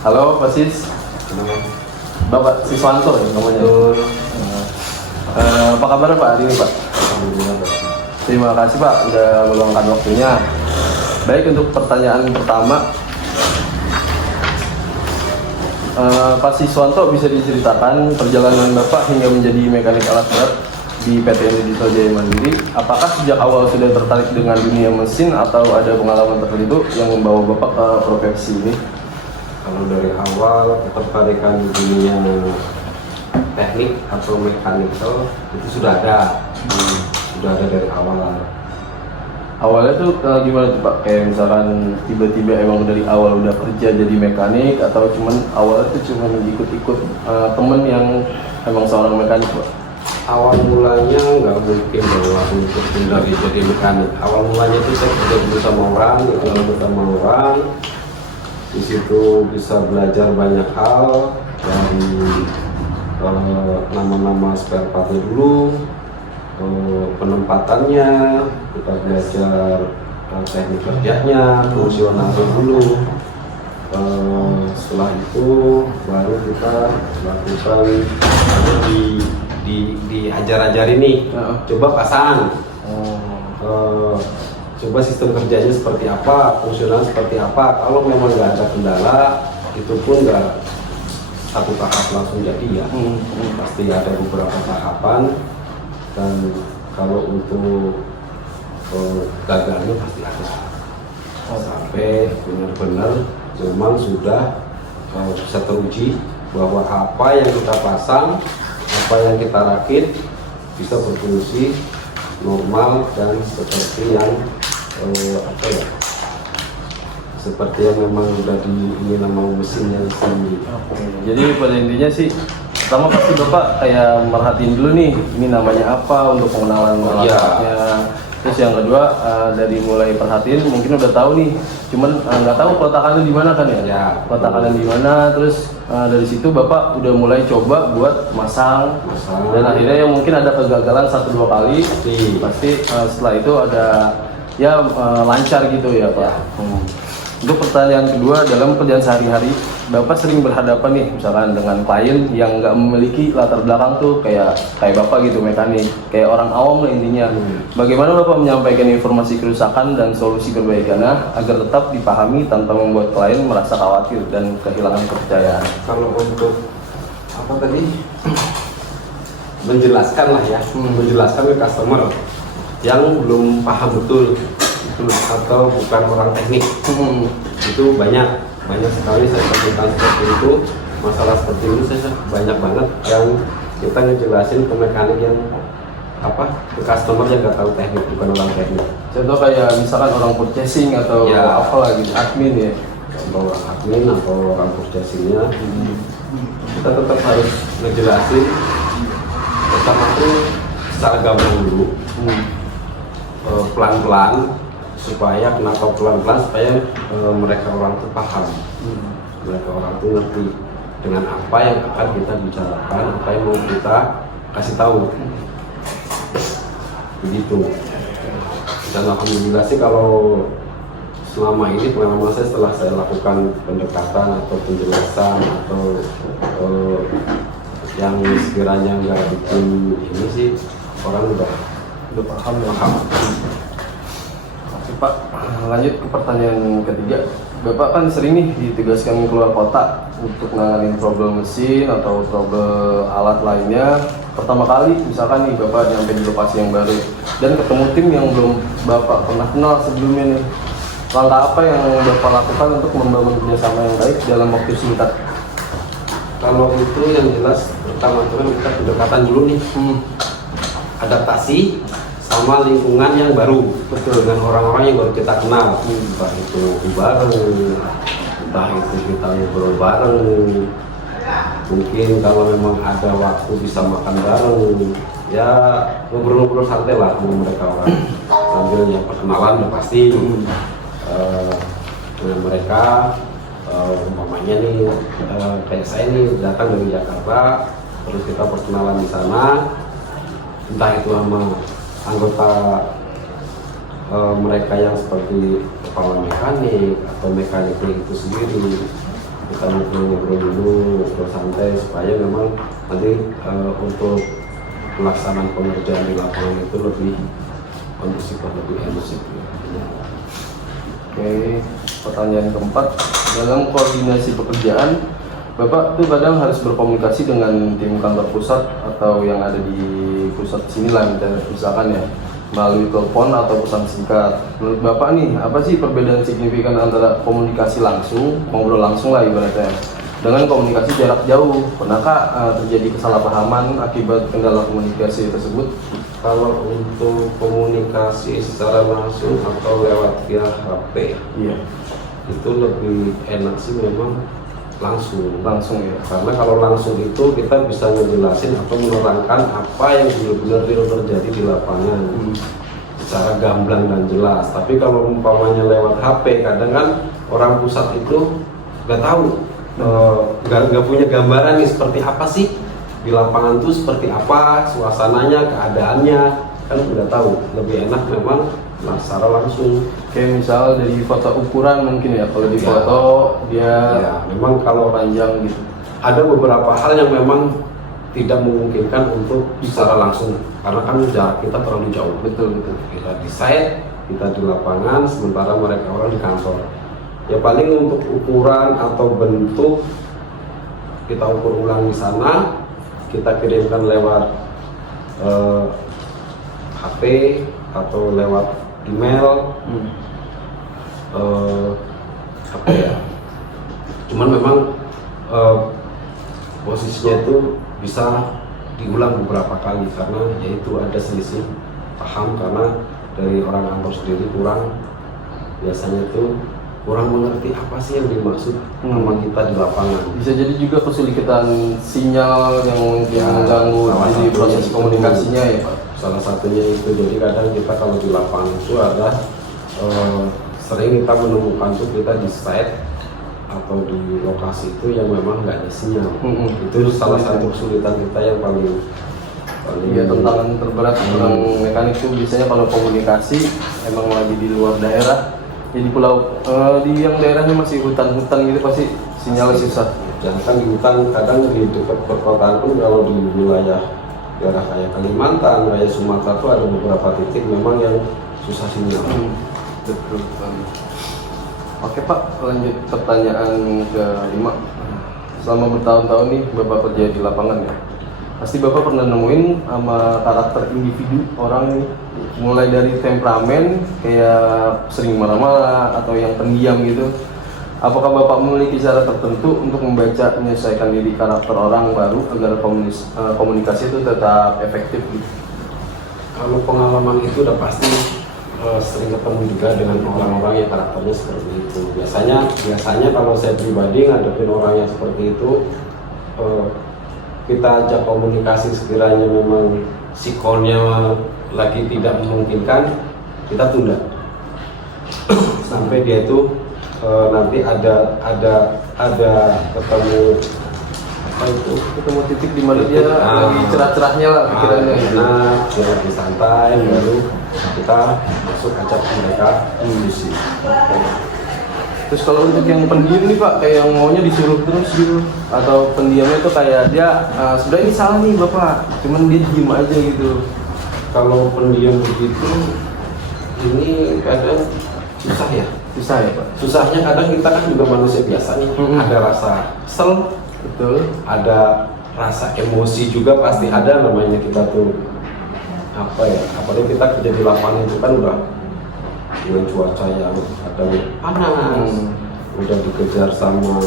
Halo, Pak Sis. Bapak Siswanto ya namanya. Apa kabar Pak hari ini Pak? Alhamdulillah, Pak. Terima kasih Pak udah meluangkan waktunya. Baik, untuk pertanyaan pertama, Pak Siswanto bisa diceritakan perjalanan Bapak hingga menjadi mekanik alat berat di PT Dito Jaya Mandiri. Apakah sejak awal sudah tertarik dengan dunia mesin atau ada pengalaman tertentu yang membawa Bapak ke profesi ini? Kalau dari awal ketertarikan di dunia teknik atau mekanikal itu sudah ada dari awal. Awalnya tuh gimana tuh Pak? Kayak misalkan tiba-tiba emang dari awal udah kerja jadi mekanik atau cuman awalnya tuh cuman ikut-ikut temen yang emang seorang mekanik Pak? Awal mulanya nggak mungkin bahwa untuk dari jadi mekanik. Awal mulanya itu saya kerja bersama orang, di situ bisa belajar banyak hal dari nama-nama spare partnya dulu, penempatannya, kita belajar teknik kerjanya, fungsionalnya dulu. Setelah itu baru kita lakukan diajar-ajar ini, coba pasang, coba sistem kerjanya seperti apa, fungsional seperti apa. Kalau memang nggak ada kendala, itu pun nggak satu tahap langsung jadi ya, pasti ada beberapa tahapan, dan kalau untuk gagalnya pasti ada sampai benar-benar memang sudah bisa teruji bahwa apa yang kita pasang, apa yang kita rakit bisa berfungsi normal dan seperti yang seperti yang memang sudah ini nama mesinnya sendiri. Jadi pada intinya sih pertama pasti Bapak kayak merhatiin dulu nih ini namanya apa untuk pengenalan alatnya. Terus yang kedua dari mulai perhatiin mungkin udah tahu nih, cuman nggak tahu peletakannya di mana kan ya? Peletakannya di mana, terus dari situ Bapak udah mulai coba buat masang. Dan akhirnya yang mungkin ada kegagalan 1-2 kali, pasti setelah itu ada ya lancar gitu ya Pak. Untuk pertanyaan kedua, dalam pekerjaan sehari-hari Bapak sering berhadapan nih misalkan dengan klien yang nggak memiliki latar belakang tuh kayak Bapak gitu, mekanik, kayak orang awam lah intinya. Bagaimana Bapak menyampaikan informasi kerusakan dan solusi perbaikannya agar tetap dipahami tanpa membuat klien merasa khawatir dan kehilangan kepercayaan? Kalau untuk apa tadi, menjelaskan lah ya, menjelaskan ke customer yang belum paham betul atau bukan orang teknik, itu banyak sekali saya temukan seperti itu. Masalah seperti ini saya banyak banget yang kita ngejelasin ke mekanik yang ke customer yang nggak tahu teknik, bukan orang teknik. Contoh kayak misalkan orang purchasing atau ya, apalah gitu, admin ya, contoh orang admin atau orang purchasingnya, kita tetap harus ngejelasin pertama tuh secara gamblang dulu, pelan-pelan, supaya kenapa pelan-pelan, supaya mereka orang itu paham, mereka orang itu ngerti dengan apa yang akan kita bicarakan, apa yang mau kita kasih tahu, begitu. Dan alhamdulillah sih kalau selama ini pengalaman saya setelah saya lakukan pendekatan atau penjelasan atau yang sekiranya nggak bikin ini sih, orang udah paham. Pak, lanjut ke pertanyaan ketiga. Bapak kan sering nih ditugaskan keluar kota untuk menangani problem mesin atau problem alat lainnya. Pertama kali misalkan nih Bapak nyampe di lokasi yang baru dan ketemu tim yang belum Bapak pernah kenal sebelumnya nih. Langkah apa yang Bapak lakukan untuk membangun kerjasama yang baik dalam waktu singkat? Kalau itu yang jelas pertama kita pendekatan dulu nih, adaptasi sama lingkungan yang baru, betul, dengan orang-orang yang baru kita kenal, entah itu bareng, entah itu kita ngobrol bareng, mungkin kalau memang ada waktu bisa makan bareng, ya ngobrol-ngobrol santai lah sama mereka orang, sambil ya perkenalan udah pasti dengan mereka. Umpamanya nih kayak saya nih datang dari Jakarta, terus kita perkenalan di sana, entah itu sama anggota mereka yang seperti kepala mekanik atau mekaniknya itu sendiri, kita ngobrol-ngobrol dulu, ngobrol santai supaya memang nanti untuk pelaksanaan pengerjaan di lapangan itu lebih kondusif, lebih kondusif. Oke, pertanyaan keempat, dalam koordinasi pekerjaan, Bapak tuh kadang harus berkomunikasi dengan tim kantor pusat atau yang ada di pusat sini lah, misalkan ya, melalui telepon atau pesan singkat. Menurut Bapak nih, apa sih perbedaan signifikan antara komunikasi langsung, ngobrol langsung lah ibaratnya, dengan komunikasi jarak jauh? Pernahkah terjadi kesalahpahaman akibat kendala komunikasi tersebut? Kalau untuk komunikasi secara langsung atau lewat via HP, Iya, itu lebih enak sih memang langsung ya. karena kalau langsung itu kita bisa ngejelasin atau menerangkan apa yang benar-benar real terjadi di lapangan secara gamblang dan jelas. Tapi kalau umpamanya lewat HP, kadang kan orang pusat itu nggak tahu, nggak punya gambaran nih seperti apa sih di lapangan tuh, seperti apa suasananya, keadaannya, kan udah tahu. Lebih enak memang secara langsung. Kayak misal dari foto ukuran mungkin ya, kalau di foto dia Ya, memang kalau panjang gitu. ada beberapa hal yang memang tidak memungkinkan untuk secara langsung karena kan jarak kita terlalu jauh. Betul. Kita di site, kita di lapangan, sementara mereka orang di kantor. Ya paling untuk ukuran atau bentuk kita ukur ulang di sana, kita kirimkan lewat HP atau lewat email. Apa ya? Cuman memang posisinya itu bisa diulang beberapa kali karena yaitu ada selisih paham karena dari orang kantor sendiri biasanya itu kurang mengerti apa sih yang dimaksud sama kita di lapangan. Bisa jadi juga kesulitan sinyal yang mungkin mengganggu di proses komunikasinya ya Pak. Salah satunya itu, jadi kadang kita kalau di lapangan itu ada sering kita menemukan tuh kita di site atau di lokasi itu yang memang nggak ada sinyal. Itu salah satu kesulitan kita yang paling Iya, tantangan terberat orang mekanik itu biasanya kalau komunikasi emang lagi di luar daerah. Jadi pulau di yang daerahnya masih hutan-hutan gitu pasti sinyalnya susah. Jangan kan di hutan, kadang di dekat perkotaan pun kalau di wilayah daerah kayak Kalimantan, kayak Sumatera tuh ada beberapa titik memang yang susah sinyal. Betul. Oke Pak, lanjut pertanyaan ke-5. Selama bertahun-tahun nih Bapak kerja di lapangan ya, pasti Bapak pernah nemuin sama karakter individu orang nih, mulai dari temperamen kayak sering marah-marah atau yang pendiam gitu. Apakah Bapak memiliki cara tertentu untuk membaca menyelesaikan diri karakter orang baru agar komunikasi itu tetap efektif gitu? Kalau pengalaman itu udah pasti sering ketemu juga dengan orang-orang yang karakternya seperti itu. Biasanya kalau saya pribadi ngadepin orang yang seperti itu, kita ajak komunikasi sekiranya memang sikonnya lagi tidak memungkinkan, kita tunda sampai dia itu nanti ada ketemu titik di mana dia lagi cerah-cerahnya lah pikirannya. Enak, dia lagi santai, baru kita masuk ajak mereka diskusi. Terus kalau untuk yang pendiam nih Pak, kayak yang maunya disuruh terus gitu, atau pendiamnya tuh kayak dia sebenarnya ini salah nih Bapak, cuman dia diem aja gitu. Kalau pendiam begitu, ini kadang susah ya. Susah ya Pak? Susahnya kadang kita kan juga manusia biasa nih, ada rasa kesel, Betul. ada rasa emosi juga pasti ada, namanya kita tuh apa ya, apalagi kita kerja di lapangan itu kan udah dengan cuaca yang kadang panas, udah dikejar sama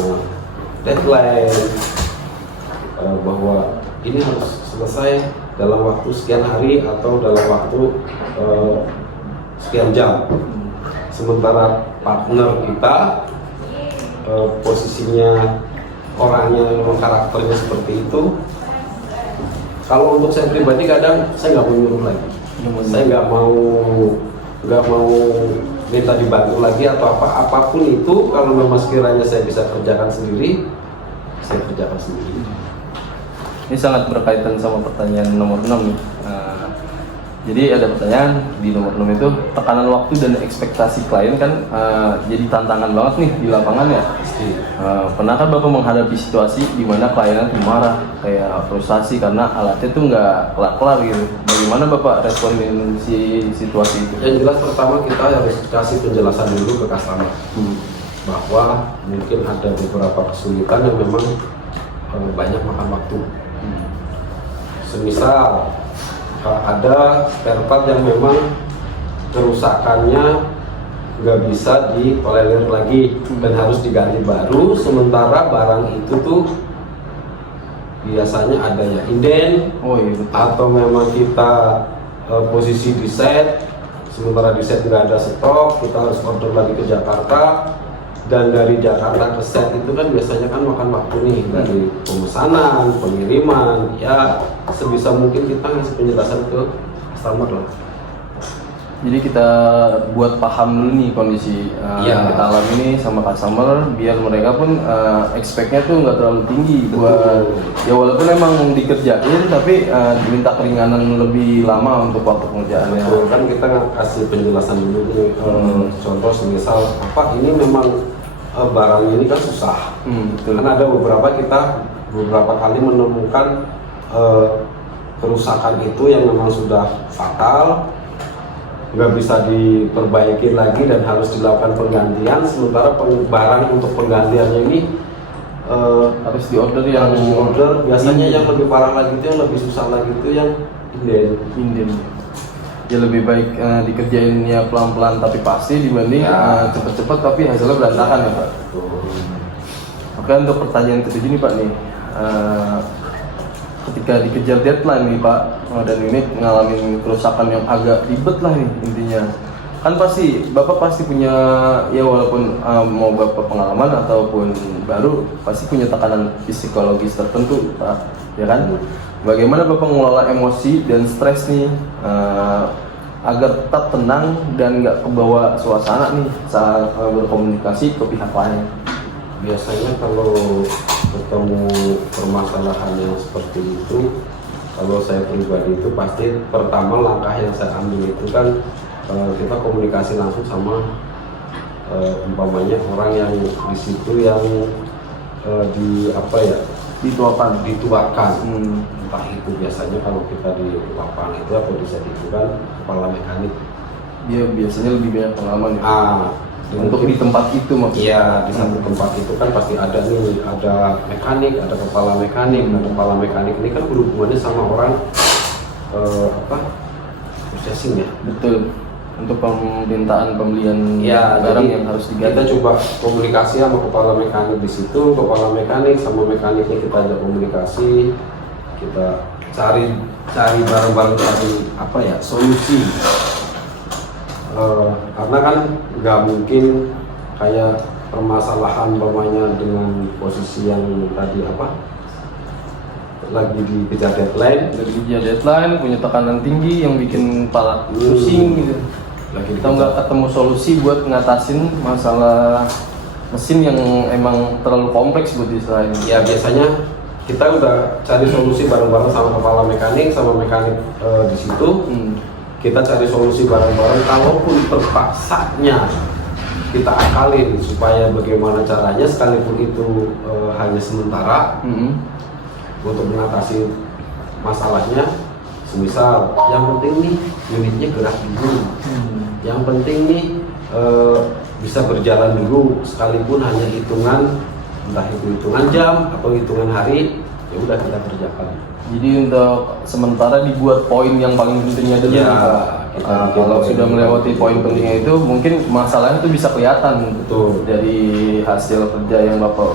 deadline, bahwa ini harus selesai dalam waktu sekian hari atau dalam waktu sekian jam. Sementara partner kita posisinya orangnya memang karakternya seperti itu. Kalau untuk saya pribadi kadang saya nggak mau nyuruh lagi, saya nggak mau minta dibantu lagi atau apapun itu. Kalau memang sekiranya saya bisa kerjakan sendiri, saya kerjakan sendiri. Ini sangat berkaitan sama pertanyaan nomor 6 nih. Jadi ada pertanyaan di nomor 6 itu, tekanan waktu dan ekspektasi klien kan jadi tantangan banget nih di lapangan ya. Pernahkah Bapak menghadapi situasi di mana kliennya tuh marah, kayak frustasi karena alatnya tuh nggak kelar-kelar gitu? Bagaimana Bapak responin si situasi itu? Yang jelas pertama kita harus kasih penjelasan dulu ke customer bahwa mungkin ada beberapa kesulitan yang memang banyak makan waktu. Semisal ada spare part yang memang kerusakannya nggak bisa ditolerir lagi dan harus diganti baru, sementara barang itu tuh biasanya adanya inden atau memang kita posisi di set, sementara di set nggak ada stok, kita harus order lagi ke Jakarta, dan dari Jakarta ke set itu kan biasanya kan makan waktu nih, dari pemesanan, pengiriman, ya sebisa mungkin kita ngasih penjelasan ke customer lah. Jadi kita buat paham dulu nih kondisi yang kita alami ini sama customer, biar mereka pun expect-nya tuh nggak terlalu tinggi buat ya, walaupun emang dikerjain tapi diminta keringanan lebih lama untuk waktu pengerjaannya. Betul, kan kita kasih penjelasan dulu nih, contoh semisal apa ini memang barang ini kan susah. Kan ada beberapa kali menemukan kerusakan itu yang memang sudah fatal, nggak bisa diperbaiki lagi dan harus dilakukan penggantian, sementara barang untuk penggantiannya ini harus diorder yang biasanya yang lebih parah lagi itu, yang lebih susah lagi itu yang inden. Ya lebih baik dikerjainnya pelan-pelan tapi pasti dibanding cepet-cepet tapi hasilnya berantakan ya Pak. Oke, untuk pertanyaan ketujuh nih Pak nih, ketika dikejar deadline nih Pak, dan ini ngalamin kerusakan yang agak ribet lah nih intinya, kan pasti Bapak pasti punya, ya walaupun mau Bapak pengalaman ataupun baru, pasti punya tekanan psikologis tertentu Pak, ya kan? Bagaimana Bapak mengelola emosi dan stres nih agar tetap tenang dan nggak kebawa suasana nih saat berkomunikasi ke pihak lain? Biasanya kalau ketemu permasalahan yang seperti itu, kalau saya pribadi itu pasti pertama langkah yang saya ambil itu kan kita komunikasi langsung sama umpamanya orang yang di situ yang dituakan. Entah itu biasanya kalau kita di lapangan itu atau di set itu kan kepala mekanik. Dia biasanya lebih banyak pengalaman. Untuk di tempat itu maksudnya. Iya, di satu tempat itu kan pasti ada nih, ada mekanik, ada kepala mekanik. Nah, kepala mekanik ini kan berhubungannya sama orang purchasing ya. Betul. Untuk pemerintahan pembelian barang yang harus diganti. Kita coba komunikasi sama kepala mekanik di situ, kepala mekanik sama mekaniknya kita ajak komunikasi, kita cari bareng-bareng, cari solusi. Karena kan nggak mungkin kayak permasalahan umpamanya dengan posisi yang tadi lagi dikejar deadline, punya tekanan tinggi yang bikin kepala pusing gitu. Kita nggak ketemu solusi buat ngatasin masalah mesin yang emang terlalu kompleks buat diserahin. Ya biasanya kita udah cari solusi bareng-bareng sama kepala mekanik, sama mekanik di situ. Kita cari solusi bareng-bareng, kalaupun terpaksanya kita akalin supaya bagaimana caranya, sekalipun itu hanya sementara untuk mengatasi masalahnya. Semisal yang penting nih unitnya gerak dulu, yang penting nih bisa berjalan dulu, sekalipun hanya hitungan, entah itu hitungan jam atau hitungan hari, ya udah kita kerjakan. Jadi untuk sementara dibuat poin yang paling pentingnya dulu. Kalau sudah melewati poin pentingnya itu, mungkin masalahnya itu bisa kelihatan. Betul. Dari hasil kerja yang Bapak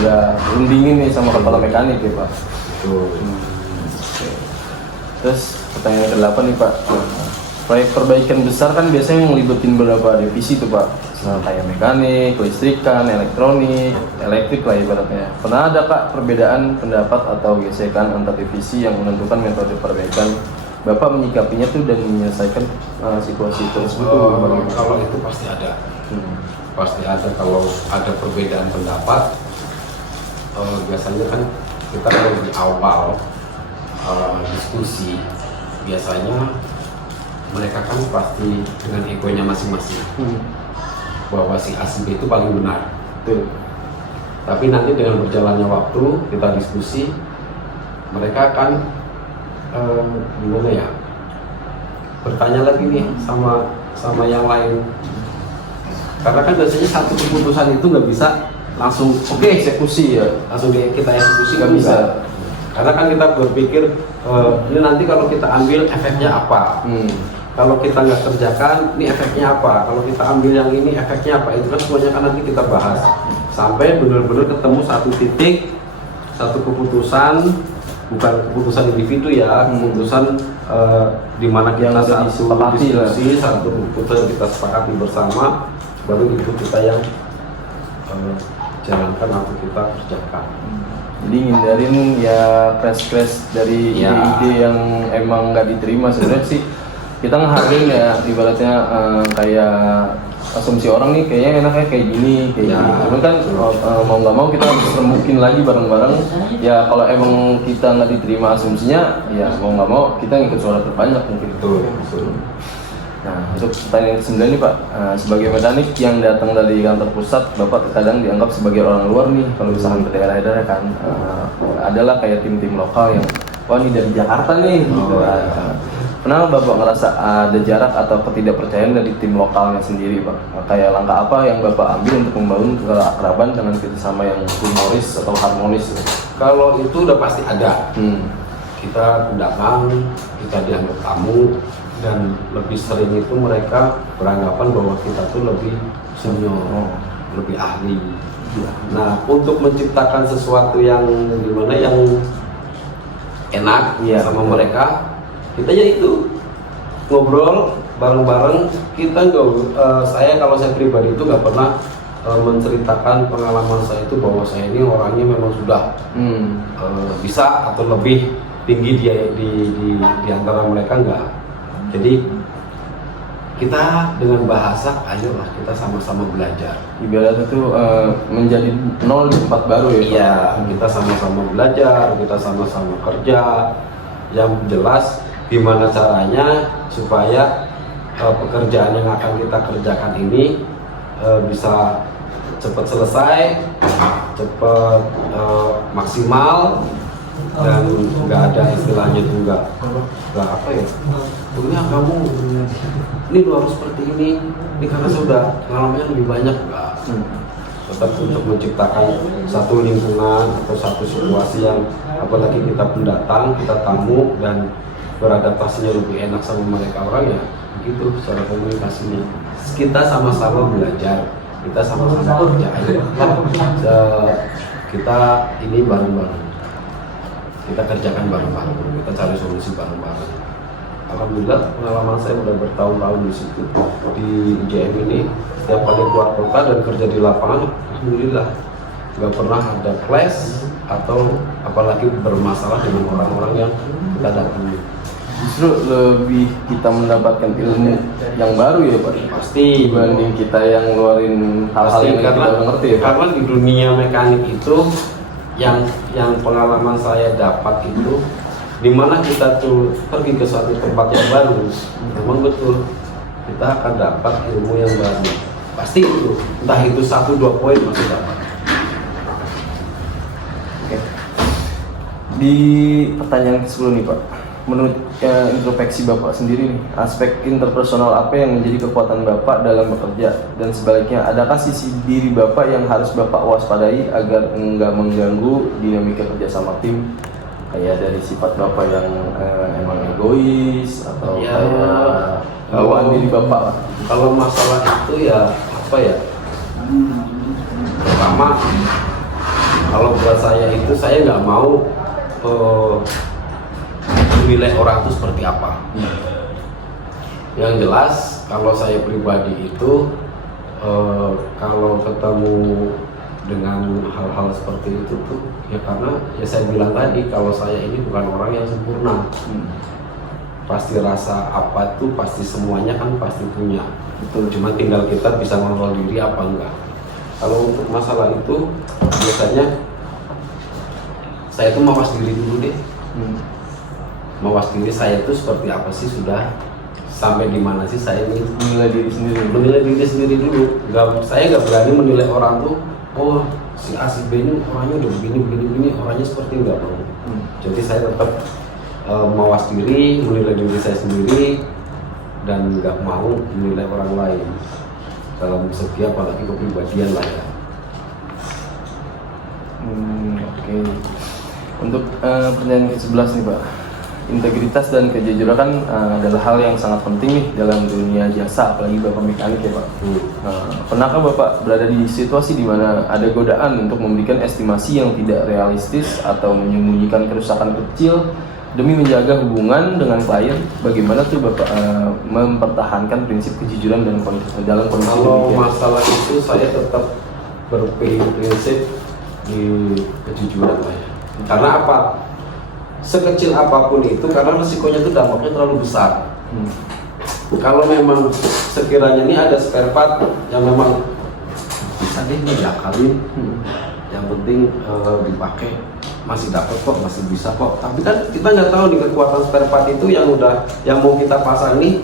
udah rundingin nih sama kepala mekanik ya Pak. Betul. Terus pertanyaan ke-8 nih Pak, proyek perbaikan besar kan biasanya ngelibetin beberapa divisi tuh Pak, kayak mekanik, listrikan, elektronik, elektrik lah ibaratnya. Pernah ada Kak perbedaan pendapat atau gesekan antar divisi yang menentukan metode perbaikan? Bapak menyikapinya tuh dan menyelesaikan situasi tersebut? Kalau itu pasti ada. Pasti ada. Kalau ada perbedaan pendapat, biasanya kan kita kalau di awal diskusi, biasanya mereka kan pasti dengan egonya masing-masing bahwa si A si B itu paling benar. Betul. Tapi nanti dengan berjalannya waktu kita diskusi, mereka akan gimana ya, bertanya lagi nih sama yang lain. Karena kan biasanya satu keputusan itu nggak bisa langsung Eksekusi ya. langsung kita eksekusi, Nggak bisa. Karena kan kita berpikir ini nanti kalau kita ambil efeknya apa, kalau kita nggak kerjakan ini efeknya apa, kalau kita ambil yang ini efeknya apa, itu kan semuanya kan nanti kita bahas sampai benar-benar ketemu satu titik, satu keputusan, bukan keputusan individu ya, keputusan di mana kita Yang satu diskusi, satu keputusan kita sepakati bersama, baru itu kita yang jalankan atau kita kerjakan. Jadi ngindarin ya crash dari ide-ide yang emang nggak diterima. Sebenarnya sih kita ngehargain ya, ibaratnya kayak asumsi orang nih kayaknya enaknya kayak gini. Cuman kan mau nggak mau kita harus rembukin lagi bareng-bareng. Ya kalau emang kita nggak diterima asumsinya, ya mau nggak mau kita ngikut suara terbanyak mungkin. Betul. Nah, untuk pertanyaan ke-9 nih Pak, sebagai mekanik yang datang dari kantor pusat, Bapak kadang dianggap sebagai orang luar nih, kalau misalkan ke daerah-daerah kan, adalah kayak tim-tim lokal yang, wah ini dari Jakarta nih, gitu. Kenapa Bapak ngerasa ada jarak atau ketidakpercayaan dari tim lokalnya sendiri Pak? Kayak langkah apa yang Bapak ambil untuk membangun keakraban dengan kerjasama yang humoris atau harmonis? Kalau itu udah pasti ada. Kita datang, kita dianggap tamu, dan lebih sering itu mereka beranggapan bahwa kita tuh lebih senior, lebih ahli. Nah, untuk menciptakan sesuatu yang gimana, yang enak sama mereka, kita ya itu ngobrol bareng-bareng. Kita saya kalau saya pribadi itu nggak pernah menceritakan pengalaman saya itu bahwa saya ini orangnya memang sudah bisa atau lebih tinggi di antara mereka, enggak. Jadi kita dengan bahasa, ayolah kita sama-sama belajar. Ibaratnya itu menjadi nol di tempat baru ya? Iya, kita sama-sama belajar, kita sama-sama kerja. Yang jelas gimana caranya supaya pekerjaan yang akan kita kerjakan ini bisa cepat selesai, cepat maksimal, dan nggak ada istilahnya tuh nggak apa ya, punya kamu ini lu harus seperti ini karena sudah pengalamannya lebih banyak, nggak. Tetap untuk menciptakan satu lingkungan atau satu situasi yang apalagi kita pendatang, kita tamu, dan beradaptasinya lebih enak sama mereka orang, ya begitu secara komunikasinya. Kita sama-sama belajar, kita sama-sama kerja, kita ini bareng-bareng, kita kerjakan bareng-bareng, kita cari solusi bareng-bareng. Alhamdulillah pengalaman saya udah bertahun-tahun di situ, di IJM ini. Setiap kali keluar kota dan kerja di lapangan, alhamdulillah nggak pernah ada clash atau apalagi bermasalah dengan orang-orang yang kita datangi. Justru lebih kita mendapatkan ilmu yang baru ya Pak, pasti dibanding kita yang ngeluarin hal-hal yang kita udah ngerti ya Pak. Karena di dunia mekanik itu yang pengalaman saya dapat itu, dimana kita tuh pergi ke suatu tempat yang baru, memang betul kita akan dapat ilmu yang baru, pasti itu, entah itu 1-2 poin masih dapat. Oke. Di pertanyaan ke-10 nih Pak, menurut introspeksi Bapak sendiri nih, aspek interpersonal apa yang menjadi kekuatan Bapak dalam bekerja, dan sebaliknya adakah sisi diri Bapak yang harus Bapak waspadai agar enggak mengganggu dinamika kerja sama tim, kayak dari sifat Bapak yang emang egois atau Ya, kayak bawaan diri Bapak? Kalau masalah itu ya apa ya, pertama kalau buat saya itu, saya nggak mau menilai orang itu seperti apa. Yang jelas kalau saya pribadi itu kalau ketemu dengan hal-hal seperti itu tuh ya, karena ya saya bilang tadi, kalau saya ini bukan orang yang sempurna. Pasti rasa apa tuh pasti semuanya kan pasti punya, betul. Cuma tinggal kita bisa ngontrol diri apa enggak. Kalau untuk masalah itu biasanya saya tuh mawas diri dulu deh. Mawas diri saya tuh seperti apa sih, sudah sampai di mana sih saya ini Menilai diri sendiri. menilai diri sendiri dulu. Saya nggak berani menilai orang tuh, oh si A si B ini orangnya udah begini, orangnya seperti nggak mau. Jadi saya tetap mawas diri, menilai diri saya sendiri, dan nggak mau menilai orang lain dalam segi apalagi kepribadian lah ya. Oke. Untuk pertanyaan ke-11 nih Pak, integritas dan kejujuran adalah hal yang sangat penting nih dalam dunia jasa, apalagi Bapak mekanik ya Pak. Pernahkah Bapak berada di situasi di mana ada godaan untuk memberikan estimasi yang tidak realistis atau menyembunyikan kerusakan kecil demi menjaga hubungan dengan klien? Bagaimana tuh Bapak mempertahankan prinsip kejujuran dan dalam kondisi Kalau demikian? masalah itu saya tetap berprinsip di kejujuran Pak ya. Karena apa? Sekecil apapun itu, karena resikonya itu dampaknya terlalu besar. Kalau memang sekiranya ini ada spare part yang memang bisa deh diakalin, yang penting dipakai masih dapat kok, masih bisa kok. Tapi kan kita nggak tahu nih kekuatan spare part itu yang mau kita pasang ini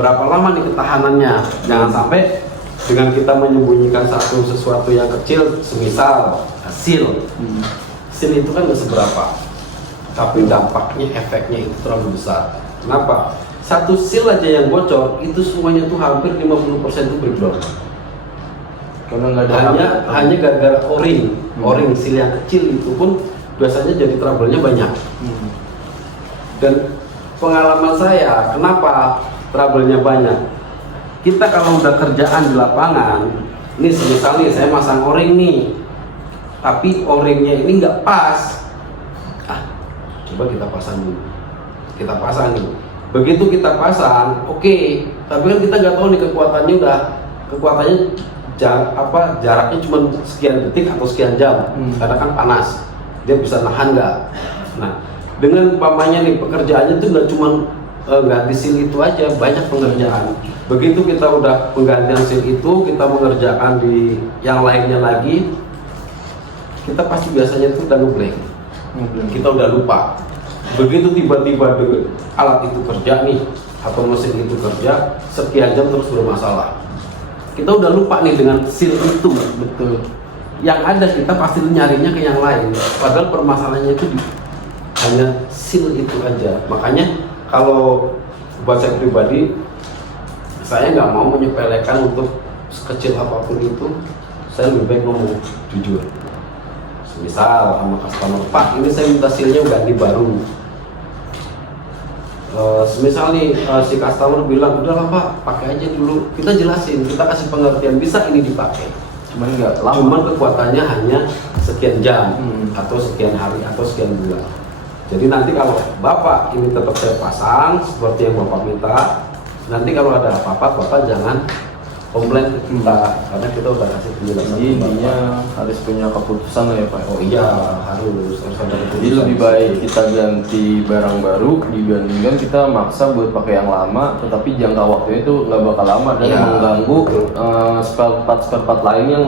berapa lama nih ketahanannya. Jangan sampai dengan kita menyembunyikan sesuatu yang kecil, semisal seal itu kan nggak seberapa, tapi dampaknya, efeknya itu terlalu besar. Kenapa? Satu seal aja yang bocor itu semuanya tuh hampir 50% itu breakdown. Karena nggak ada Hanya gara-gara o-ring seal yang kecil itu pun biasanya jadi trouble-nya banyak. Dan pengalaman saya, kenapa trouble-nya banyak? Kita kalau udah kerjaan di lapangan, ini misalnya saya masang o-ring nih, tapi o-ringnya ini nggak pas. Coba kita pasang dulu. Kita pasang nih. Begitu kita pasang, oke. Tapi kan kita nggak tahu nih kekuatannya jaraknya cuma sekian detik atau sekian jam. Karena kan panas. Dia bisa nahan nggak? Nah, dengan pamannya nih pekerjaannya tuh nggak cuma ganti seal itu aja, banyak pengerjaan. Begitu kita udah penggantian seal itu, kita mengerjakan di yang lainnya lagi, kita pasti biasanya itu udah ngeblank. Kita udah lupa. Begitu tiba-tiba alat itu kerja nih atau mesin itu kerja, sekian jam terus bermasalah. Kita udah lupa nih dengan seal itu. betul. Yang ada kita pasti nyarinya ke yang lain. Padahal permasalahannya itu hanya seal itu aja. Makanya kalau buat saya pribadi, saya nggak mau menyepelekan untuk sekecil apapun itu. Saya lebih baik ngomong jujur. Misal sama customer, Pak, ini saya minta sealnya ganti baru. Semisal nih si customer bilang, udahlah Pak, pakai aja dulu. Kita jelasin, kita kasih pengertian, bisa ini dipakai. Cuman nggak lama. Cuman kekuatannya hanya sekian jam atau sekian hari atau sekian bulan. Jadi nanti kalau Bapak ini tetap saya pasang seperti yang Bapak minta, nanti kalau ada apa-apa Bapak jangan komplain ke kita, karena kita udah kasih penjelasan. Jadi intinya harus punya keputusan lah ya Pak. Oh iya, harus ada keputusan. Jadi lebih baik kita ganti barang baru dibandingkan kita maksa buat pakai yang lama, tetapi jangka waktunya itu nggak bakal lama dan Iya, mengganggu spare part lain yang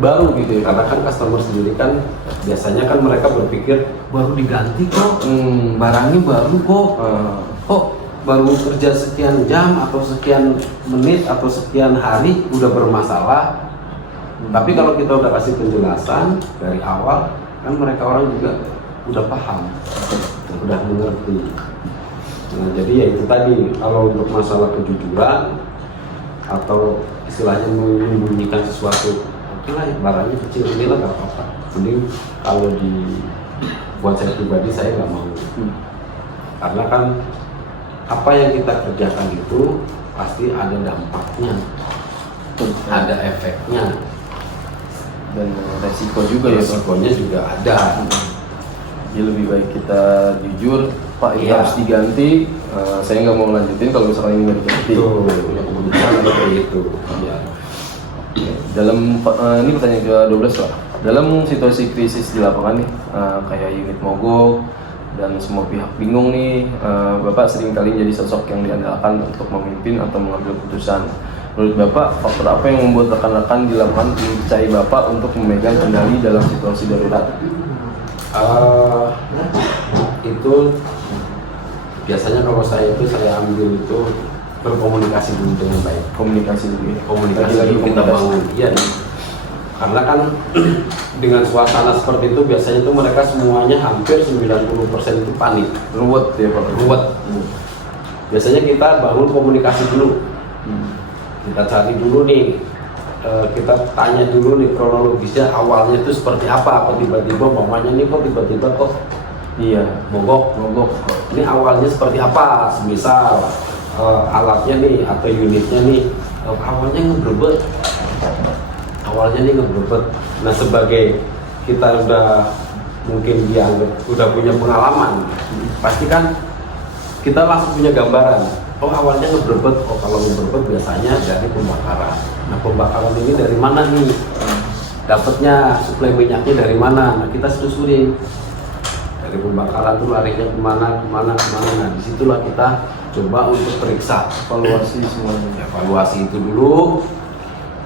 baru gitu ya. Karena kan customer sendiri kan biasanya kan mereka berpikir baru diganti kok, barangnya baru kok, kok baru kerja sekian jam atau sekian menit atau sekian hari udah bermasalah. Tapi kalau kita udah kasih penjelasan dari awal, kan mereka orang juga udah paham, udah mengerti. Nah, jadi ya itu tadi, kalau untuk masalah kejujuran atau istilahnya menyembunyikan sesuatu, oke lah barangnya kecil inilah nggak apa-apa. Mending kalau buat saya pribadi saya nggak mau, karena kan apa yang kita kerjakan itu pasti ada dampaknya, ada efeknya, dan resiko juga ya. Resikonya juga ada. Jadi lebih baik kita jujur, Pak ini Iya. harus diganti. Saya nggak mau lanjutin kalau misalnya ini nggak diganti. Punya keputusan seperti itu. Ya. Dalam ini pertanyaan ke-12 Pak. Dalam situasi krisis di lapangan nih, kayak unit mogok dan semua pihak bingung nih, Bapak sering kali jadi sosok yang diandalkan untuk memimpin atau mengambil keputusan. Menurut Bapak, faktor apa yang membuat rekan-rekan di lapangan mempercayai Bapak untuk memegang kendali dalam situasi darurat? Itu biasanya kalau saya ambil itu berkomunikasi dulu dengan baik. Komunikasi dulu ya. Komunikasi Lagi-lagi dulu kita komunikasi. bangun. Iya. Karena kan dengan suasana seperti itu biasanya itu mereka semuanya hampir 90% itu panik, Ruwet ya Pak. ruwet. Biasanya kita bangun komunikasi dulu. Kita cari dulu nih, kita tanya dulu nih kronologisnya awalnya itu seperti apa, kok tiba-tiba mamanya nih kok tiba-tiba kok Iya. mogok. Ini awalnya seperti apa? Semisal alatnya nih atau unitnya nih awalnya ngebrebet. Nah sebagai kita udah mungkin dianggap udah punya pengalaman, pasti kan kita langsung punya gambaran. Oh awalnya ngebrebet, kalau ngebrebet biasanya dari pembakaran. Nah pembakaran ini dari mana nih? Dapatnya suplai minyaknya dari mana? Nah kita selusurin dari pembakaran tuh larinya kemana. Nah disitulah kita coba untuk periksa, Evaluasi semuanya. evaluasi itu dulu.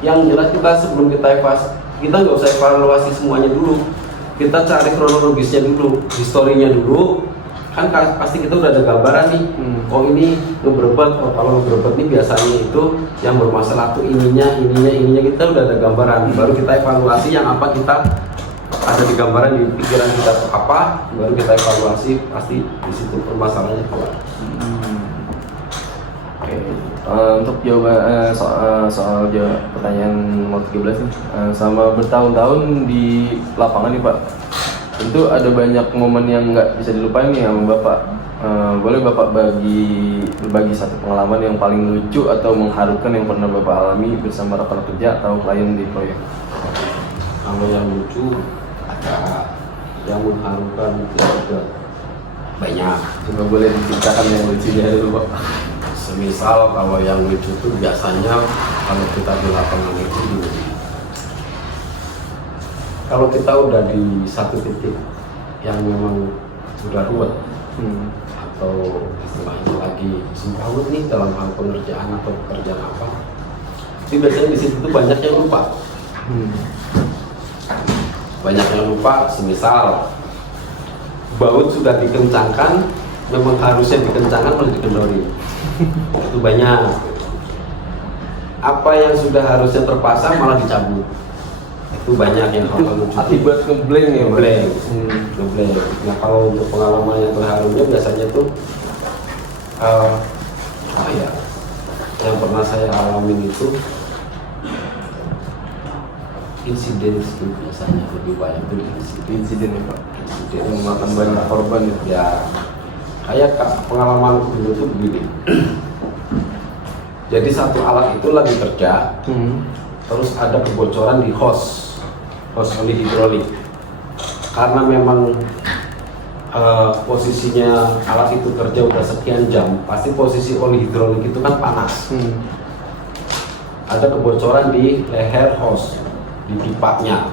Yang jelas kita sebelum kita evaluasi, kita nggak usah evaluasi semuanya dulu. Kita cari kronologisnya dulu, historinya dulu. Kan pasti kita udah ada gambaran nih. Oh ini ngebrebet, kalau ngebrebet ini biasanya itu yang bermasalah tuh ininya kita udah ada gambaran. Baru kita evaluasi yang apa kita ada di gambaran di pikiran kita tuh apa, baru kita evaluasi, pasti di situ permasalahannya keluar. Oke. Untuk jawaban soal pertanyaan nomor 13 nih, sama bertahun-tahun di lapangan nih Pak, tentu ada banyak momen yang nggak bisa dilupain nih sama Bapak. Boleh Bapak berbagi satu pengalaman yang paling lucu atau mengharukan yang pernah Bapak alami bersama rekan kerja atau klien di proyek? Kalau yang lucu ada, yang mengharukan juga banyak. Coba boleh diceritakan yang lucunya dulu Pak. Semisal kalau yang lucu itu biasanya kalau kita di lapangan itu gini. Kalau kita udah di satu titik yang memang sudah ruwet atau istilahnya lagi sembahut nih dalam hal pengerjaan atau pekerjaan apa, jadi biasanya di situ tuh banyak yang lupa. Banyak yang lupa, semisal baut sudah dikencangkan, memang harusnya dikencangkan malah dikendori. Itu banyak. Apa yang sudah harusnya terpasang malah dicabut. Itu banyak yang hal lucu. Akibat ngeblank ya Pak? Ngeblank. Nah kalau untuk pengalaman yang terharunya biasanya tuh apa ya? Yang pernah saya alamin itu insiden itu biasanya lebih banyak tuh Insiden ya Pak? insiden Yang makan banyak korban ya? ya. Kayak pengalaman dulu tuh begini. Jadi satu alat itu lagi kerja, terus ada kebocoran di hose oli hidrolik. Karena memang posisinya alat itu kerja udah sekian jam, pasti posisi oli hidrolik itu kan panas. Ada kebocoran di leher hose, di pipanya.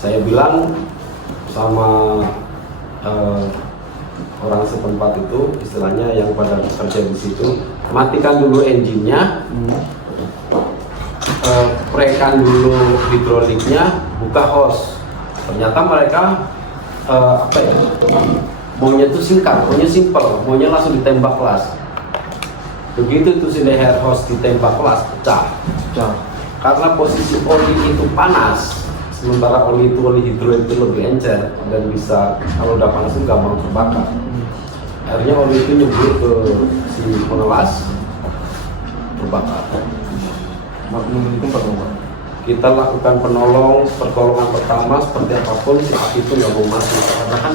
Saya bilang sama orang setempat itu, istilahnya yang pada kerja di situ, matikan dulu engine-nya, prekan dulu hidroliknya, buka hose. Ternyata mereka apa ya, maunya tuh singkat, maunya simple, maunya langsung ditembak kelas. Begitu tuh si leher hose ditembak kelas, pecah. Karena posisi oli itu panas, sementara oli hidrolik itu lebih encer dan bisa, kalau udah panas itu gampang terbakar. Akhirnya oli itu nyebur ke si pengelas, terbakar. Menurut itu Pak? Kita lakukan pertolongan pertama seperti apapun, si api itu nggak mau mati karena kan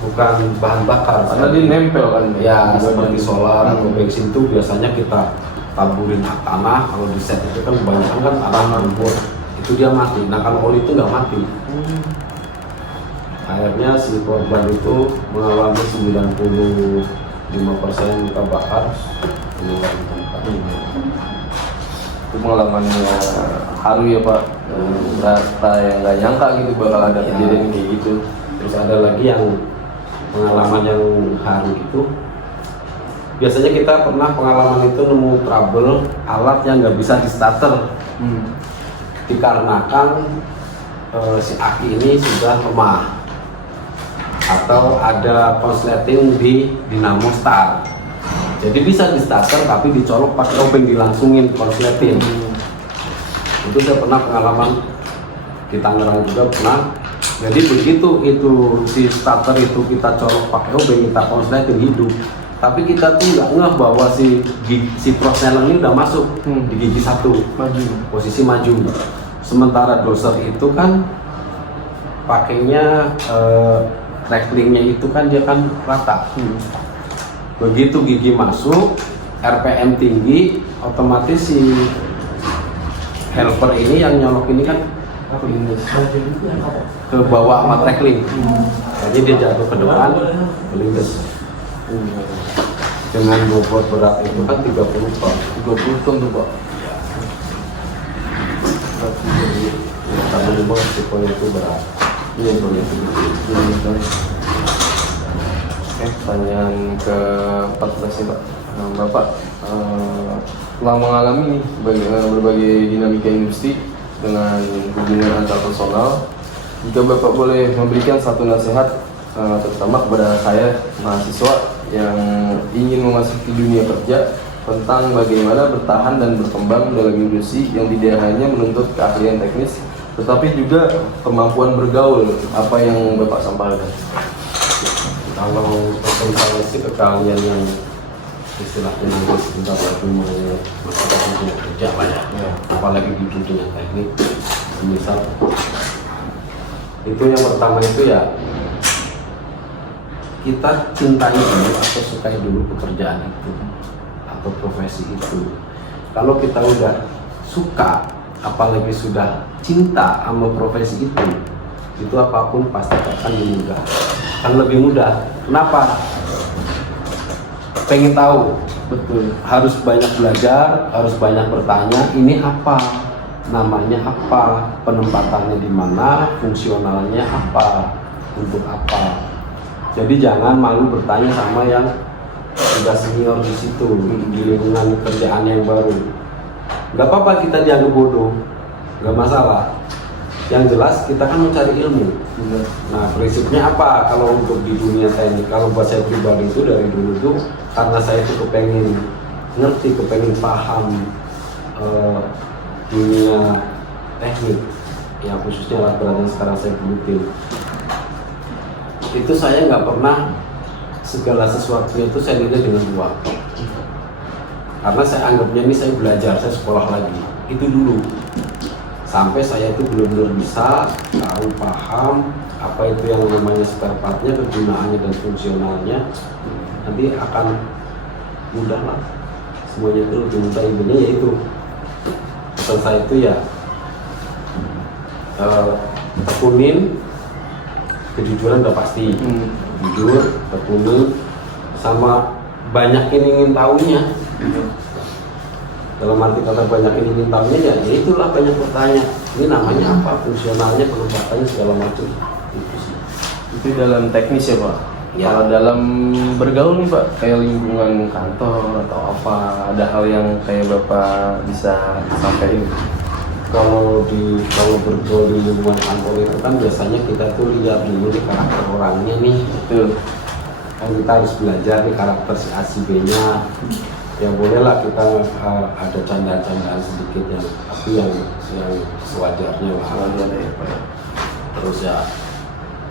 bukan bahan bakar. Karena dia nempel kan ya, seperti solar atau bensin itu biasanya kita taburin tanah. Kalau di set itu kan kebanyakan kan tanah lumpur, itu dia mati. Nah kalau oli itu nggak mati. Akhirnya si korban itu mengalami 95% luka bakar, meninggal di tempat. Itu pengalamannya haru ya Pak, rata yang nggak nyangka gitu bakal ada kejadian kayak gitu. Terus ada lagi yang pengalaman yang haru itu, biasanya kita pernah pengalaman itu nemu trouble alat yang nggak bisa di starter, dikarenakan si aki ini sudah lemah. atau ada konsleting di Dynamo Star. Jadi bisa di starter tapi dicolok pakai obeng, dilangsungin konsleting. Itu saya pernah pengalaman di Tangerang juga pernah. Jadi begitu itu si starter itu kita colok pakai obeng, kita konsleting hidup, tapi kita tuh nggak ngeh bahwa si Prosneller ini udah masuk di gigi 1, Maju. posisi maju. Sementara doser itu kan pakainya cracklingnya itu kan dia kan rata. Begitu gigi masuk, RPM tinggi, otomatis si helper ini yang nyolok ini kan ke bawah sama trackling. Jadi dia jatuh ke depan, melindes. Dengan bobot berat itu kan 30 ton. 30 ton tuh Pak. Karena memang resikonya itu berat. Iya Bro, ya. Oke, pertanyaan ke 14 nih Pak. Bapak telah mengalami nih berbagai dinamika industri dengan hubungan antar personal. Jika Bapak boleh memberikan satu nasihat terutama kepada saya mahasiswa yang ingin memasuki dunia kerja tentang bagaimana bertahan dan berkembang dalam industri yang tidak hanya menuntut keahlian teknis tetapi juga kemampuan bergaul, apa yang Bapak sampaikan? Kalau pesan saya sih keahlian yang istilahnya nanti sebentar lagi masyarakat punya kerja lah ya. Apalagi di dunia teknik, misal itu yang pertama itu ya kita cintai dulu atau sukai dulu pekerjaan itu atau profesi itu. Kalau kita udah suka, apalagi sudah cinta sama profesi itu apapun pasti akan mudah, akan lebih mudah. Kenapa? Pengen tahu, betul. Harus banyak belajar, harus banyak bertanya. Ini apa? Namanya apa? Penempatannya di mana? Fungsionalnya apa? Untuk apa? Jadi jangan malu bertanya sama yang sudah senior di situ, di lingkungan kerjaan yang baru. Gak apa-apa kita dianggap bodoh, gak masalah. Yang jelas kita kan mencari ilmu. Nah prinsipnya apa kalau untuk di dunia teknik? Kalau buat saya pribadi itu dari dulu tuh karena saya tuh kepengen ngerti, kepengen paham dunia teknik, ya khususnya alat berat yang sekarang saya gelutin. Itu saya nggak pernah segala sesuatu itu saya nilai dengan uang. Karena saya anggapnya ini saya belajar, saya sekolah lagi. Itu dulu. Sampai saya itu benar-benar bisa tahu, paham apa itu yang namanya spare partnya, kegunaannya dan fungsionalnya. Nanti akan mudah lah. Semuanya itu lebih mudah. Intinya yaitu pesan saya itu ya tekunin. Kejujuran udah pasti, jujur, tekunin, sama banyakin ingin tahunya. Dalam arti kata banyakin ingin tahunya ya itulah banyak bertanya. Ini namanya apa, fungsionalnya, penempatannya segala macam. Itu sih. Itu dalam teknis ya Pak? Ya. Kalau dalam bergaul nih Pak, kayak lingkungan kantor atau apa, ada hal yang kayak Bapak bisa sampaikan? Kalau bergaul di lingkungan kantor itu kan biasanya kita tuh lihat dulu nih karakter orangnya nih. Betul. Kan kita harus belajar nih karakter si A si B-nya. Ya bolehlah kita ada candaan-candaan sedikit yang tapi yang sewajarnya lah. Sewajarnya ya Pak. Terus ya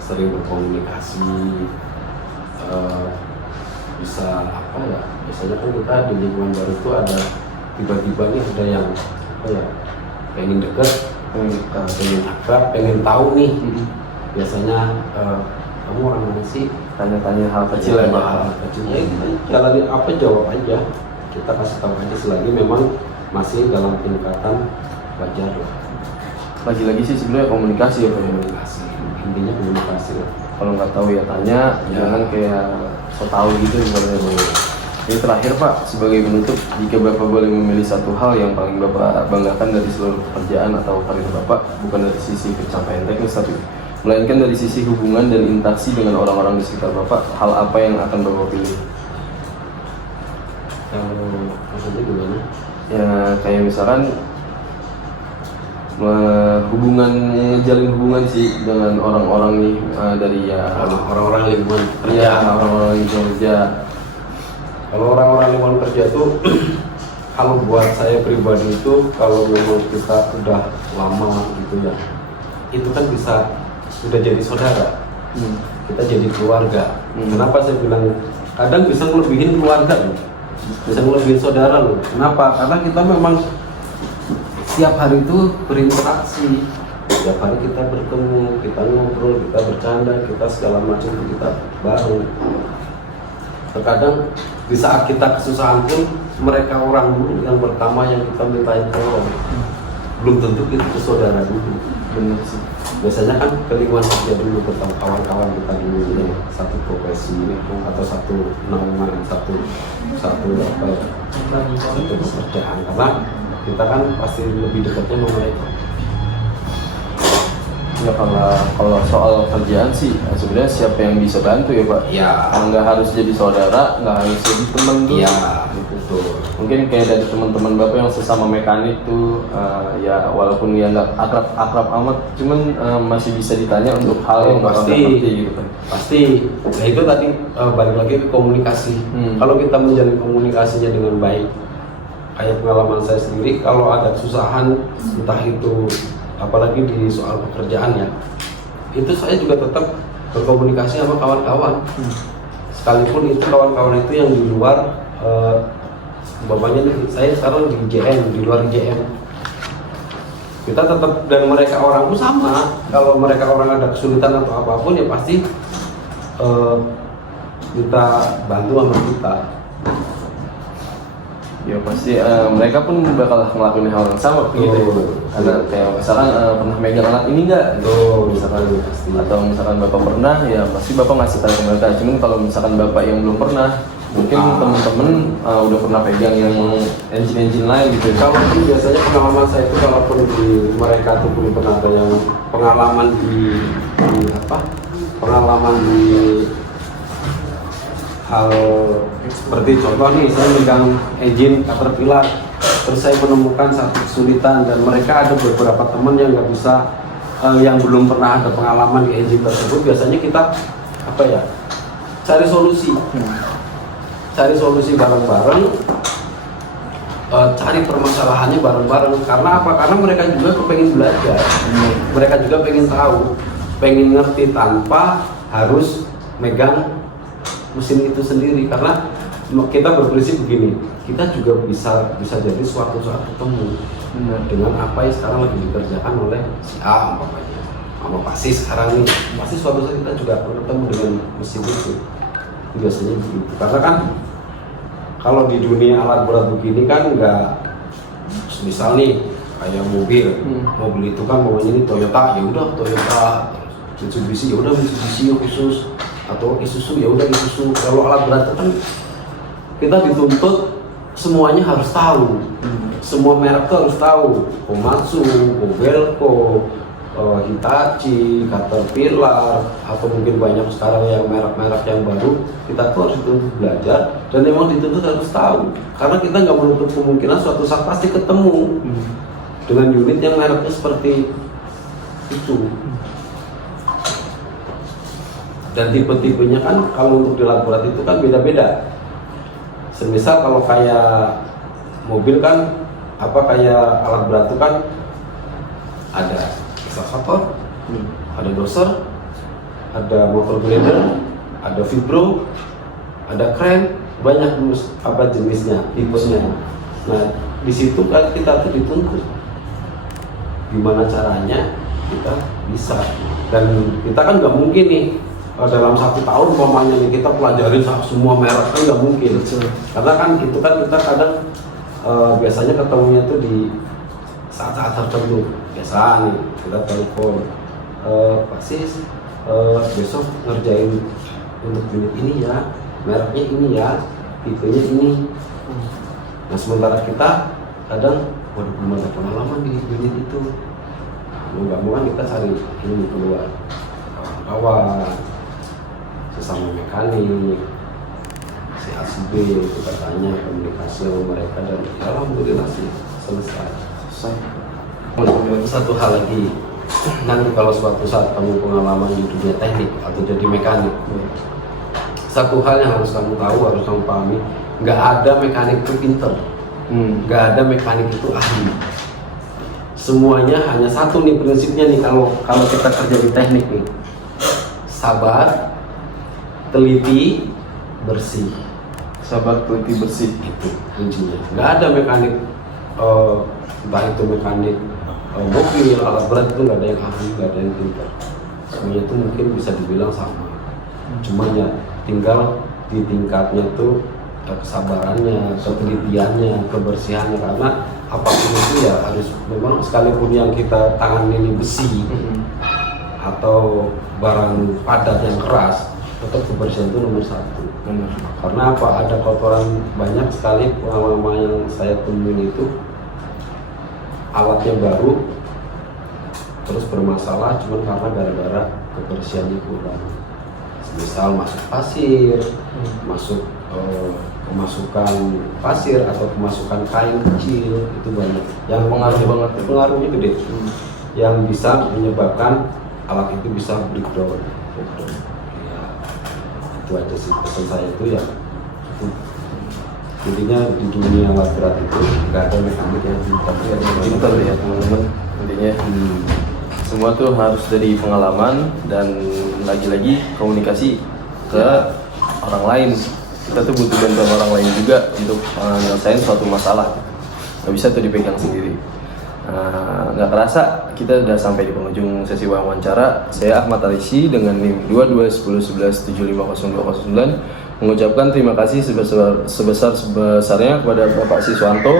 sering berkomunikasi, bisa apa ya? Biasanya kan kita di lingkungan baru itu ada tiba-tiba nih ada yang apa ya? Pengen deket, pengen akrab, pengen tahu nih. Biasanya kamu orang mana sih? Tanya-tanya hal kecil ya Pak. Hal kecil ya, jalanin apa jawab aja. Kita kasih tahu aja selagi memang masih dalam tingkatan wajar lah. Lagi-lagi sih sebenarnya komunikasi ya Pak. Komunikasi, intinya komunikasi lah. Kalau nggak tahu ya tanya, jangan kayak so tahu gitu sebenarnya. Ini terakhir Pak, sebagai penutup, jika Bapak boleh memilih satu hal yang paling Bapak banggakan dari seluruh pekerjaan atau karir Bapak, bukan dari sisi pencapaian teknis tapi melainkan dari sisi hubungan dan interaksi dengan orang-orang di sekitar Bapak, hal apa yang akan Bapak pilih? Kalau maksudnya gimana? Ya kayak misalkan jalin hubungan sih dengan orang-orang nih dari ya orang-orang lingkungan kerja. ya orang-orang lingkungan kerja. Kalau orang-orang lingkungan kerja tuh kalau buat saya pribadi itu kalau memang kita udah lama gitu ya, itu kan bisa udah jadi saudara, kita jadi keluarga. Kenapa saya bilang kadang bisa ngelebihin keluarga loh, bisa ngelebihin saudara loh. Kenapa? Karena kita memang setiap hari itu berinteraksi, setiap hari kita bertemu, kita ngobrol, kita bercanda, kita segala macam kita bareng. Terkadang di saat kita kesusahan pun mereka orang dulu yang pertama yang kita mintain tolong. Belum tentu kita saudara dulu. Benar sih. Biasanya kan ke lingkungan kerja dulu, ketemu kawan-kawan kita dulu yang satu profesi atau satu naungan, satu apa ya, satu pekerjaan. Karena kita kan pasti lebih dekatnya sama mereka. Ya kalau soal kerjaan sih sebenarnya siapa yang bisa bantu ya Pak? Ya. Nggak harus jadi saudara, nggak harus jadi teman tuh. Iya, betul. Mungkin kayak dari teman-teman Bapak yang sesama mekanik tuh ya walaupun ya nggak akrab amat, cuman masih bisa ditanya untuk hal yang Bapak pasti nggak ngerti gitu kan. Pasti. Nah itu tadi balik lagi ke komunikasi. Kalau kita menjalin komunikasinya dengan baik, kayak pengalaman saya sendiri, kalau ada kesusahan entah itu apalagi di soal pekerjaan ya, itu saya juga tetap berkomunikasi sama kawan-kawan. Sekalipun itu kawan-kawan itu yang di luar, bapaknya saya sekarang di JM, di luar JM, kita tetap, dan mereka orang pun sama. Kalau mereka orang ada kesulitan atau apapun ya pasti kita bantu sama kita. Ya pasti mereka pun bakal ngelakuin hal yang sama gitu ya. Karena kayak misalkan pernah megang alat ini enggak? Misalkan atau misalkan Bapak pernah ya pasti Bapak ngasih tahu ke mereka. Cuman kalau misalkan Bapak yang belum pernah, mungkin teman-teman udah pernah pegang yang engine lain gitu. Kalaupun biasanya pengalaman saya itu kalaupun di mereka tuh belum pernah ada yang pengalaman di pengalaman di hal seperti contoh nih, saya megang engine Caterpillar, terus saya menemukan satu kesulitan dan mereka ada beberapa teman yang nggak bisa, yang belum pernah ada pengalaman di engine tersebut. Biasanya kita apa ya, cari solusi bareng-bareng, cari permasalahannya bareng-bareng. Karena apa? Karena mereka juga pengen belajar, mereka juga pengen tahu, pengen ngerti tanpa harus megang mesin itu sendiri. Karena kita berprinsip begini, kita juga bisa jadi suatu saat ketemu dengan apa yang sekarang lagi dikerjakan oleh si A umpamanya, sama pasti sekarang nih, pasti suatu saat kita juga akan ketemu dengan mesin itu. Biasanya begitu. Karena kan kalau di dunia alat berat begini kan nggak, misal nih kayak mobil itu kan maunya ini Toyota, ya udah Toyota, Mitsubishi ya udah Mitsubishi khusus, atau Isuzu ya udah Isuzu. Kalau alat berat kan kita dituntut semuanya harus tahu, semua merek tuh harus tahu, Komatsu, Kobelco, Hitachi, Caterpillar, atau mungkin banyak sekarang yang merek-merek yang baru. Kita tuh harus dituntut belajar dan memang dituntut harus tahu, karena kita nggak menutup kemungkinan suatu saat pasti ketemu dengan unit yang mereknya seperti itu. Dan tipe-tipenya kan kalau untuk di alat berat itu kan beda-beda. Semisal kalau kayak mobil kan, kayak alat berat itu kan ada eksavator, ada doser, ada motor grader, ada vibro, ada kren, banyak jenisnya, tipenya. Nah di situ kan kita tuh dituntut gimana caranya kita bisa, dan kita kan nggak mungkin nih dalam 1 tahun umpamanya nih kita pelajarin semua merek, kan nggak mungkin. Karena kan itu kan kita kadang biasanya ketemunya tuh di saat-saat tertentu. Biasa nih kita telepon, Pak Sis, besok ngerjain untuk unit ini ya, mereknya ini ya, tipenya ini. Nah sementara kita kadang waduh belum ada pengalaman di unit itu, mau nggak mau kan kita cari ini keluar kawan-kawan, sesama mekanik, si A si B, kita tanya komunikasi sama mereka dan alhamdulillah sih selesai. Satu hal lagi, nanti kalau suatu saat kamu pengalaman di dunia teknik atau jadi mekanik, satu hal yang harus kamu tahu, harus kamu pahami, nggak ada mekanik itu pinter, nggak ada mekanik itu ahli. Semuanya hanya satu nih prinsipnya nih, kalau kita kerja di teknik nih, sabar, teliti, bersih. Sabar, teliti, bersih. Itu kuncinya. Nggak ada mekanik, entah itu mekanik mobil, alat berat, itu nggak ada yang ahli, nggak ada yang pintar. Semuanya itu mungkin bisa dibilang sama. Cuma ya tinggal di tingkatnya tuh kesabarannya, ketelitiannya, kebersihannya. Karena apapun itu ya harus memang, sekalipun yang kita tangan ini besi atau barang padat yang keras, tetap kebersihan itu nomor satu. Karena apa? Ada kotoran banyak sekali lama-lama yang saya temuin itu alatnya baru terus bermasalah cuma karena gara-gara kebersihannya kurang. Misal masuk pasir, masuk kemasukan pasir atau kemasukan kain kecil, itu banyak yang Pengaruh banget ya. pengaruhnya gede, yang bisa menyebabkan alat itu bisa breakdown. Ya, itu aja sih pesan saya itu ya. Intinya di dunia alat berat itu nggak ada mekanik yang Pinter ya teman-teman, intinya semua tuh harus dari pengalaman dan lagi-lagi komunikasi ke orang lain. Kita tuh butuh bantuan orang lain juga untuk menyelesaikan suatu masalah, nggak bisa tuh dipegang sendiri. Nggak kerasa kita udah sampai di penghujung sesi wawancara. Saya Ahmad Alisi dengan NIM 221011750209 mengucapkan terima kasih sebesar-besarnya kepada Bapak Siswanto,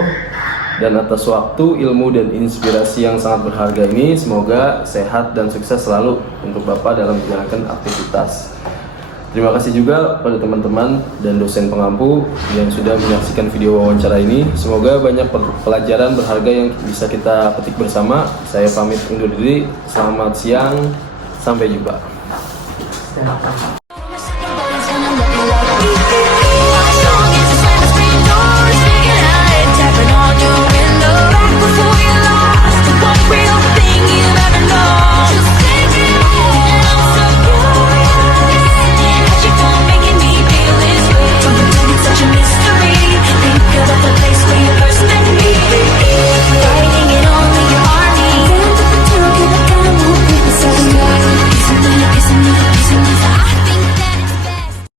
dan atas waktu, ilmu, dan inspirasi yang sangat berharga ini. Semoga sehat dan sukses selalu untuk Bapak dalam menjalankan aktivitas. Terima kasih juga pada teman-teman dan dosen pengampu yang sudah menyaksikan video wawancara ini. Semoga banyak pelajaran berharga yang bisa kita petik bersama. Saya pamit undur diri. Selamat siang, sampai jumpa.